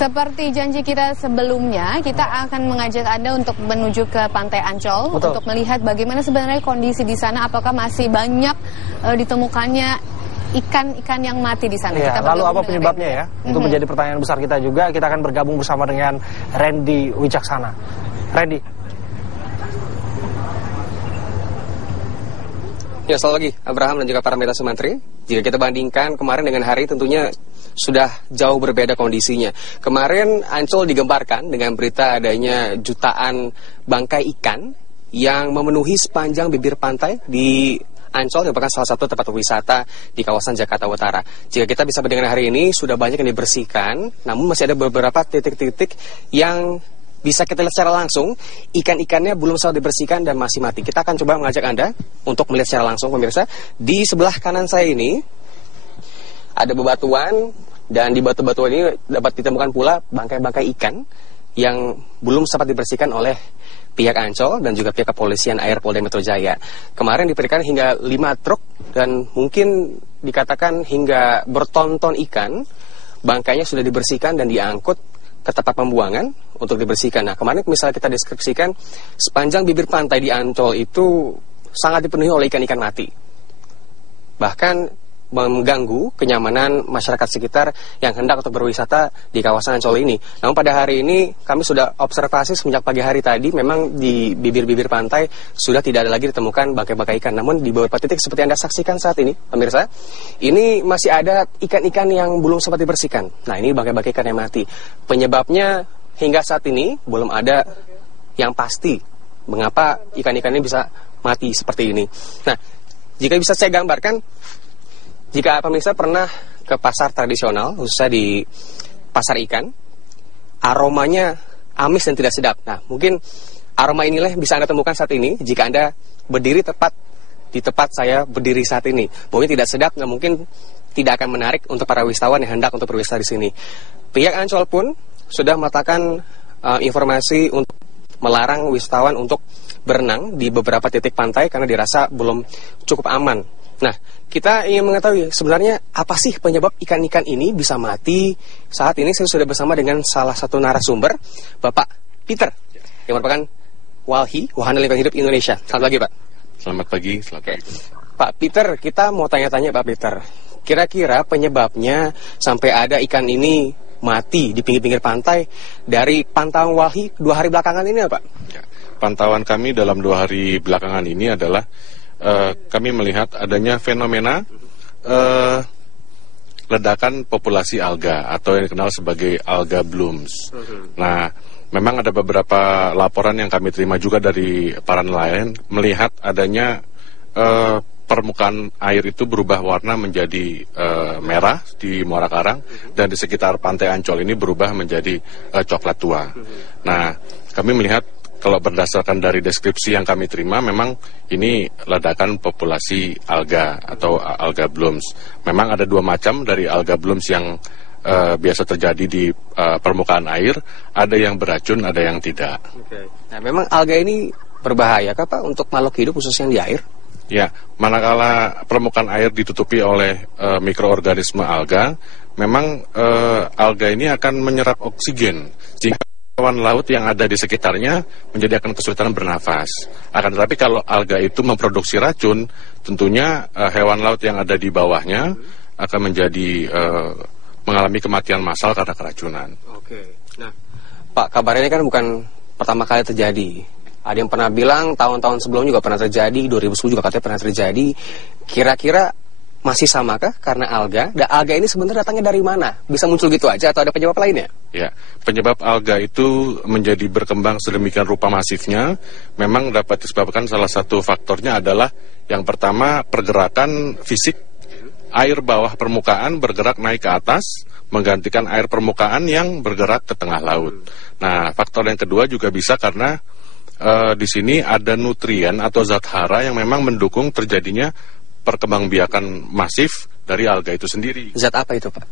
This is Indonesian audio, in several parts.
Seperti janji kita sebelumnya, kita akan mengajak Anda untuk menuju ke Pantai Ancol. Betul. Untuk melihat bagaimana sebenarnya kondisi di sana, apakah masih banyak ditemukannya ikan-ikan yang mati di sana. Ya, kita lalu apa penyebabnya ya? Itu menjadi pertanyaan besar kita juga. Kita akan bergabung bersama dengan Randy Wicaksana. Randy. Ya, selamat pagi Abraham dan juga para mitra Sumantri. Jika kita bandingkan kemarin dengan hari, tentunya sudah jauh berbeda kondisinya. Kemarin Ancol digemparkan dengan berita adanya jutaan bangkai ikan yang memenuhi sepanjang bibir pantai di Ancol, yang merupakan salah satu tempat wisata di kawasan Jakarta Utara. Jika kita bisa bandingkan hari ini, sudah banyak yang dibersihkan, namun masih ada beberapa titik-titik yang bisa kita lihat secara langsung, ikan-ikannya belum sempat dibersihkan dan masih mati. Kita akan coba mengajak Anda untuk melihat secara langsung, pemirsa. Di sebelah kanan saya ini ada bebatuan, dan di batu-batuan ini dapat ditemukan pula bangkai-bangkai ikan yang belum sempat dibersihkan oleh pihak Ancol dan juga pihak kepolisian air Polda Metro Jaya. Kemarin diperkirakan hingga 5 truk dan mungkin dikatakan hingga berton-ton ikan, bangkainya sudah dibersihkan dan diangkut ke tempat pembuangan untuk dibersihkan. Nah, kemarin misalnya kita deskripsikan, sepanjang bibir pantai di Ancol itu sangat dipenuhi oleh ikan-ikan mati. Bahkan mengganggu kenyamanan masyarakat sekitar yang hendak untuk berwisata di kawasan Ancol ini. Namun pada hari ini kami sudah observasi semenjak pagi hari tadi, memang di bibir-bibir pantai sudah tidak ada lagi ditemukan bangkai-bangkai ikan. Namun di beberapa titik seperti Anda saksikan saat ini, pemirsa, ini masih ada ikan-ikan yang belum sempat dibersihkan. Nah, ini bangkai-bangkai ikan yang mati. Penyebabnya hingga saat ini belum ada yang pasti mengapa ikan-ikan ini bisa mati seperti ini. Nah, jika bisa saya gambarkan, jika pemirsa pernah ke pasar tradisional, khususnya di pasar ikan, aromanya amis dan tidak sedap. Nah, mungkin aroma inilah yang bisa Anda temukan saat ini jika Anda berdiri tepat di tempat saya berdiri saat ini. Mungkin tidak sedap dan mungkin tidak akan menarik untuk para wisatawan yang hendak untuk berwisata di sini. Pihak Ancol pun sudah meletakkan informasi untuk melarang wisatawan untuk berenang di beberapa titik pantai karena dirasa belum cukup aman. Nah, kita ingin mengetahui sebenarnya apa sih penyebab ikan-ikan ini bisa mati. Saat ini saya sudah bersama dengan salah satu narasumber, Bapak Peter, yang merupakan Walhi, Wahana Lingkungan Hidup Indonesia. Selamat pagi, Pak. Selamat pagi, selamat pagi. Pak Peter, kita mau tanya-tanya Pak Peter, kira-kira penyebabnya sampai ada ikan ini mati di pinggir-pinggir pantai dari pantauan Walhi 2 hari belakangan ini, Pak? Ya, pantauan kami dalam 2 hari belakangan ini adalah kami melihat adanya fenomena ledakan populasi alga atau yang dikenal sebagai alga blooms. Nah, memang ada beberapa laporan yang kami terima juga dari para nelayan melihat adanya permukaan air itu berubah warna menjadi merah di Muara Karang dan di sekitar pantai Ancol ini berubah menjadi coklat tua. Nah, kami melihat kalau berdasarkan dari deskripsi yang kami terima, memang ini ledakan populasi alga atau alga blooms. Memang ada 2 macam dari alga blooms yang biasa terjadi di permukaan air. Ada yang beracun, ada yang tidak. Nah, memang alga ini berbahaya kah, Pak, untuk makhluk hidup khususnya di air? Ya, manakala permukaan air ditutupi oleh mikroorganisme alga, memang alga ini akan menyerap oksigen, sehingga hewan laut yang ada di sekitarnya menjadi akan kesulitan bernafas. Akan tetapi kalau alga itu memproduksi racun, tentunya hewan laut yang ada di bawahnya akan menjadi mengalami kematian massal karena keracunan. Oke. Nah, Pak, kabar ini kan bukan pertama kali terjadi. Ada yang pernah bilang tahun-tahun sebelumnya juga pernah terjadi, 2010 juga katanya pernah terjadi. Kira-kira masih samakah karena alga? Dan alga ini sebenarnya datangnya dari mana? Bisa muncul gitu aja atau ada penyebab lainnya? Ya, penyebab alga itu menjadi berkembang sedemikian rupa masifnya memang dapat disebabkan salah satu faktornya adalah yang pertama pergerakan fisik air bawah permukaan bergerak naik ke atas menggantikan air permukaan yang bergerak ke tengah laut. Nah, faktor yang kedua juga bisa karena di sini ada nutrien atau zat hara yang memang mendukung terjadinya perkembangbiakan masif dari alga itu sendiri. Zat apa itu, Pak?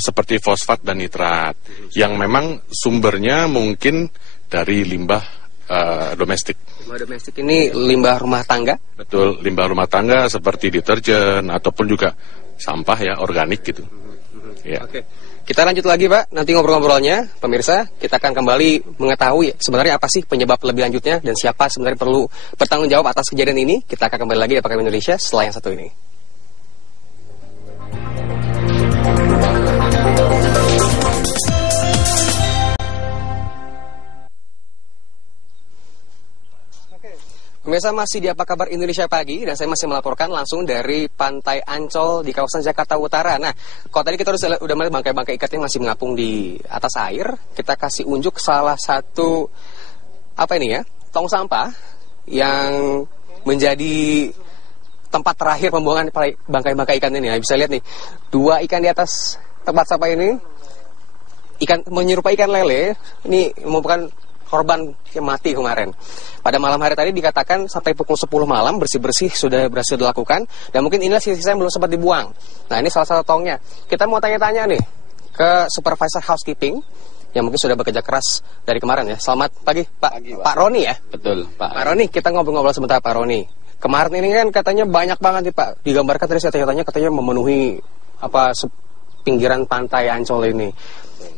Seperti fosfat dan nitrat, yang memang sumbernya mungkin dari limbah domestik. Limbah domestik ini limbah rumah tangga? Betul, limbah rumah tangga seperti deterjen ataupun juga sampah ya, organik gitu. Ya. Oke. Kita lanjut lagi Pak, nanti ngobrol-ngobrolnya. Pemirsa, kita akan kembali mengetahui sebenarnya apa sih penyebab lebih lanjutnya dan siapa sebenarnya perlu bertanggung jawab atas kejadian ini. Kita akan kembali lagi di Pakai Indonesia setelah yang satu ini. Pemirsa, masih di Apa Kabar Indonesia Pagi dan saya masih melaporkan langsung dari Pantai Ancol di kawasan Jakarta Utara. Nah, kalau tadi kita udah melihat bangkai-bangkai ikat yang masih mengapung di atas air, kita kasih unjuk salah satu tong sampah yang menjadi tempat terakhir pembuangan bangkai-bangkai ikan ini. Nah, bisa lihat nih, 2 ikan di atas tempat sampah ini, ikan menyerupai ikan lele. Ini merupakan korban yang mati kemarin. Pada malam hari tadi dikatakan sampai pukul 10 malam bersih-bersih sudah berhasil dilakukan. Dan mungkin inilah sisa-sisa yang belum sempat dibuang. Nah, ini salah satu tongnya. Kita mau tanya-tanya nih ke Supervisor Housekeeping yang mungkin sudah bekerja keras dari kemarin ya. Selamat pagi Pak. Pak Roni ya? Betul Pak. Pak Roni, kita ngobrol-ngobrol sebentar Pak Roni. Kemarin ini kan katanya banyak banget nih Pak. Digambarkan tadi saya tanya-tanya katanya memenuhi pinggiran pantai Ancol ini.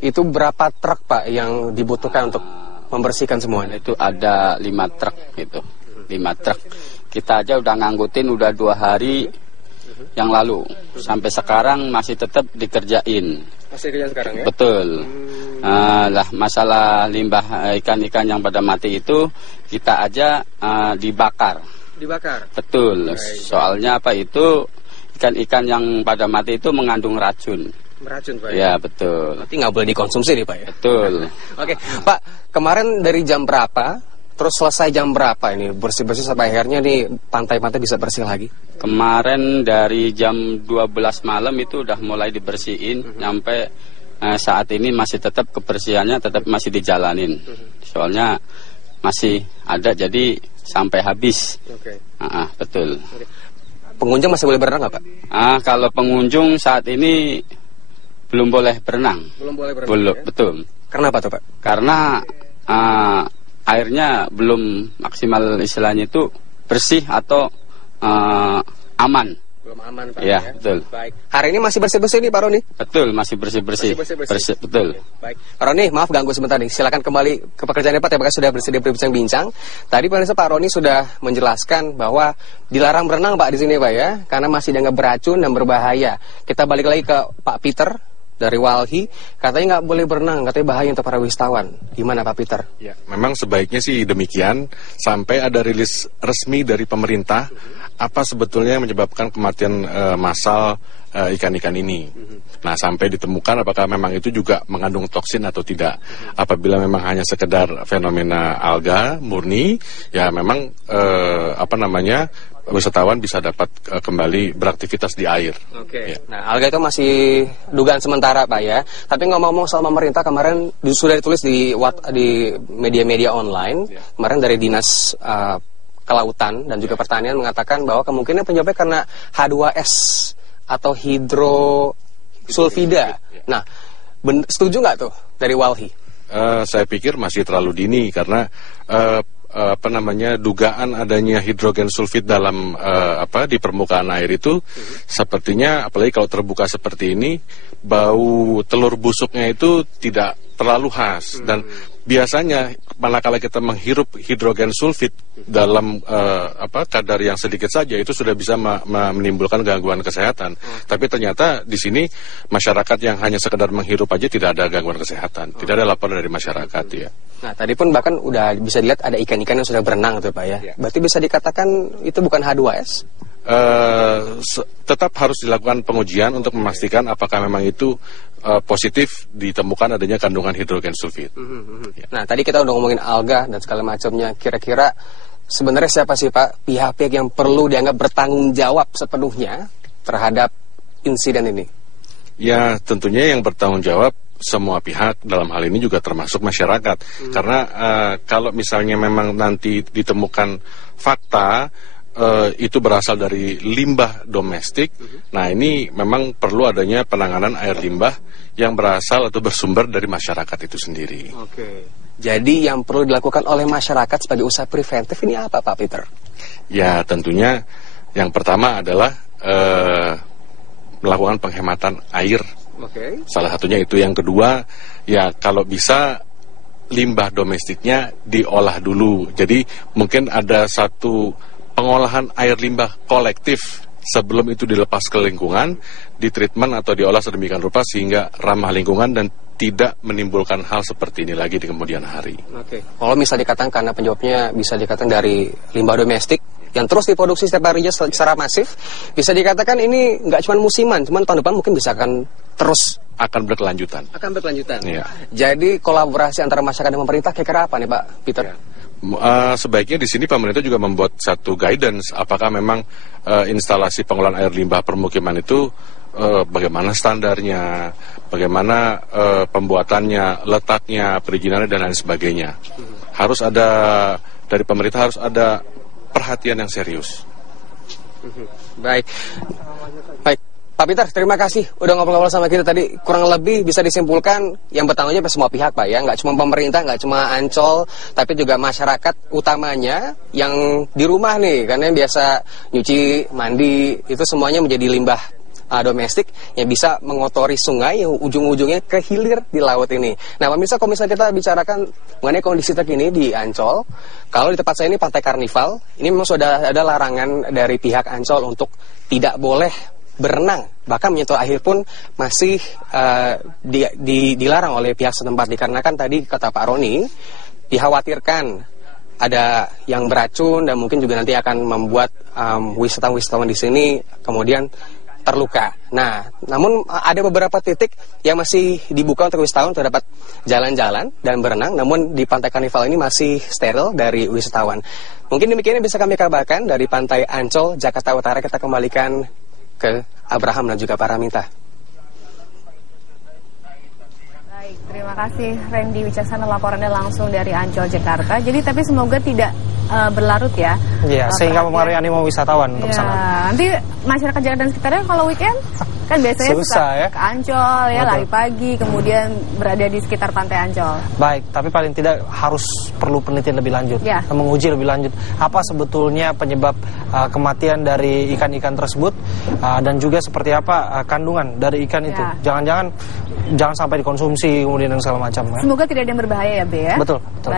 Itu berapa truk Pak yang dibutuhkan untuk membersihkan semuanya? Itu ada 5 truk gitu. 5 truk. Kita aja udah ngangkutin udah 2 hari yang lalu. Sampai sekarang masih tetap dikerjain. Masih kerja sekarang ya? Betul. Lah masalah limbah ikan-ikan yang pada mati itu kita aja dibakar. Dibakar? Betul. Soalnya apa itu ikan-ikan yang pada mati itu mengandung racun. Beracun Pak ya? Betul. Berarti nggak boleh dikonsumsi nih Pak ya? Betul. Oke Pak, kemarin dari jam berapa, terus selesai jam berapa ini bersih-bersih sampai akhirnya nih pantai-pantai bisa bersih lagi? Kemarin dari jam 12 malam itu udah mulai dibersihin, nyampe saat ini masih tetap kebersihannya tetap masih dijalanin. Soalnya masih ada jadi sampai habis. Oke. Betul. Oke. Pengunjung masih boleh berenang nggak Pak? Kalau pengunjung saat ini belum boleh berenang. Belum boleh berenang. Belum, ya? betul. Karena apa tuh Pak? Karena airnya belum maksimal istilahnya itu bersih atau aman. Belum aman Pak Ya, ya? betul. Baik. Hari ini masih bersih-bersih nih Pak Roni? Betul, masih bersih-bersih. Betul. Oke, baik. Pak Roni, maaf ganggu sebentar nih. Silakan kembali ke pekerjaannya Pak. Terima kasih sudah bersedia berbincang-bincang. Tadi Pak Roni sudah menjelaskan bahwa dilarang berenang Pak di sini Pak ya, karena masih dianggap beracun dan berbahaya. Kita balik lagi ke Pak Peter dari Walhi, katanya nggak boleh berenang, katanya bahaya untuk para wisatawan. Gimana Pak Peter? Ya, memang sebaiknya sih demikian sampai ada rilis resmi dari pemerintah apa sebetulnya yang menyebabkan kematian massal ikan-ikan ini. Nah, sampai ditemukan apakah memang itu juga mengandung toksin atau tidak. Apabila memang hanya sekedar fenomena alga murni, ya memang wisatawan bisa dapat kembali beraktivitas di air. Oke. Ya. Nah, alga itu masih dugaan sementara Pak ya. Tapi ngomong-ngomong soal pemerintah, kemarin sudah ditulis di media-media online. Kemarin dari Dinas Kelautan dan juga Pertanian mengatakan bahwa kemungkinan penyebabnya karena H2S atau hidrosulfida. Nah, setuju nggak tuh dari Walhi? Saya pikir masih terlalu dini karena dugaan adanya hidrogen sulfid dalam di permukaan air itu sepertinya, apalagi kalau terbuka seperti ini, bau telur busuknya itu tidak terlalu khas. Dan biasanya manakala kita menghirup hidrogen sulfid dalam kadar yang sedikit saja, itu sudah bisa menimbulkan gangguan kesehatan. Tapi ternyata di sini masyarakat yang hanya sekedar menghirup aja tidak ada gangguan kesehatan, tidak ada laporan dari masyarakat ya. Nah, tadi pun bahkan udah bisa dilihat ada ikan-ikan yang sudah berenang tuh Pak ya. Berarti bisa dikatakan itu bukan H2S? Tetap harus dilakukan pengujian untuk memastikan apakah memang itu positif ditemukan adanya kandungan hidrogen sulfid. Nah, tadi kita udah ngomongin alga dan segala macamnya. Kira-kira sebenarnya siapa sih Pak pihak-pihak yang perlu dianggap bertanggung jawab sepenuhnya terhadap insiden ini? Ya, tentunya yang bertanggung jawab semua pihak, dalam hal ini juga termasuk masyarakat. Karena kalau misalnya memang nanti ditemukan fakta itu berasal dari limbah domestik, nah ini memang perlu adanya penanganan air limbah yang berasal atau bersumber dari masyarakat itu sendiri. Oke. Jadi yang perlu dilakukan oleh masyarakat sebagai usaha preventif ini apa Pak Peter? Ya, tentunya yang pertama adalah melakukan penghematan air Oke. Salah satunya itu. Yang kedua, ya kalau bisa limbah domestiknya diolah dulu. Jadi mungkin ada satu pengolahan air limbah kolektif sebelum itu dilepas ke lingkungan, ditreatment atau diolah sedemikian rupa sehingga ramah lingkungan dan tidak menimbulkan hal seperti ini lagi di kemudian hari. Oke. Kalau misal dikatakan, karena penjawabnya bisa dikatakan dari limbah domestik yang terus diproduksi setiap harinya secara masif, bisa dikatakan ini nggak cuma musiman, cuman tahun depan mungkin bisa akan berkelanjutan. Akan berkelanjutan. Iya. Jadi kolaborasi antara masyarakat dan pemerintah kira-kira apa nih Pak Peter? Ya. Sebaiknya di sini pemerintah juga membuat satu guidance apakah memang instalasi pengolahan air limbah permukiman itu bagaimana standarnya, bagaimana pembuatannya, letaknya, perizinannya dan lain sebagainya. Harus ada dari pemerintah, harus ada perhatian yang serius. Baik. Pak Peter, terima kasih udah ngobrol-ngobrol sama kita tadi. Kurang lebih bisa disimpulkan yang bertanggung jawab semua pihak Pak ya, nggak cuma pemerintah, nggak cuma Ancol, tapi juga masyarakat utamanya yang di rumah nih, karena yang biasa nyuci, mandi, itu semuanya menjadi limbah domestik yang bisa mengotori sungai yang ujung-ujungnya ke hilir di laut ini. Nah pemirsa, kalau misalnya kita bicarakan mengenai kondisi terkini di Ancol, kalau di tempat saya ini Pantai Karnival, ini memang sudah ada larangan dari pihak Ancol untuk tidak boleh berenang, bahkan menyentuh air pun masih dilarang oleh pihak setempat, dikarenakan tadi kata Pak Roni dikhawatirkan ada yang beracun dan mungkin juga nanti akan membuat wisatawan di sini kemudian terluka. Nah, namun ada beberapa titik yang masih dibuka untuk wisatawan untuk dapat jalan-jalan dan berenang, namun di Pantai Karnival ini masih steril dari wisatawan. Mungkin demikian yang bisa kami kabarkan dari Pantai Ancol, Jakarta Utara. Kita kembalikan ke Abraham dan juga Paramita. Baik, terima kasih Randy Wicaksana laporannya langsung dari Ancol, Jakarta. Jadi tapi semoga tidak berlarut ya. Iya, sehingga mempengaruhi animo wisatawan untuk ya, sana. nanti masyarakat Jakarta dan sekitarnya kalau weekend kan biasanya susah suka ya ke Ancol ya, betul, lari pagi kemudian berada di sekitar Pantai Ancol. Baik, tapi paling tidak harus perlu penelitian lebih lanjut, Ya. menguji lebih lanjut apa sebetulnya penyebab kematian dari ikan-ikan tersebut dan juga seperti apa kandungan dari ikan itu. Jangan-jangan jangan sampai dikonsumsi kemudian dan segala macam. Ya. Semoga tidak ada yang berbahaya ya, Be ya. Betul. Baik.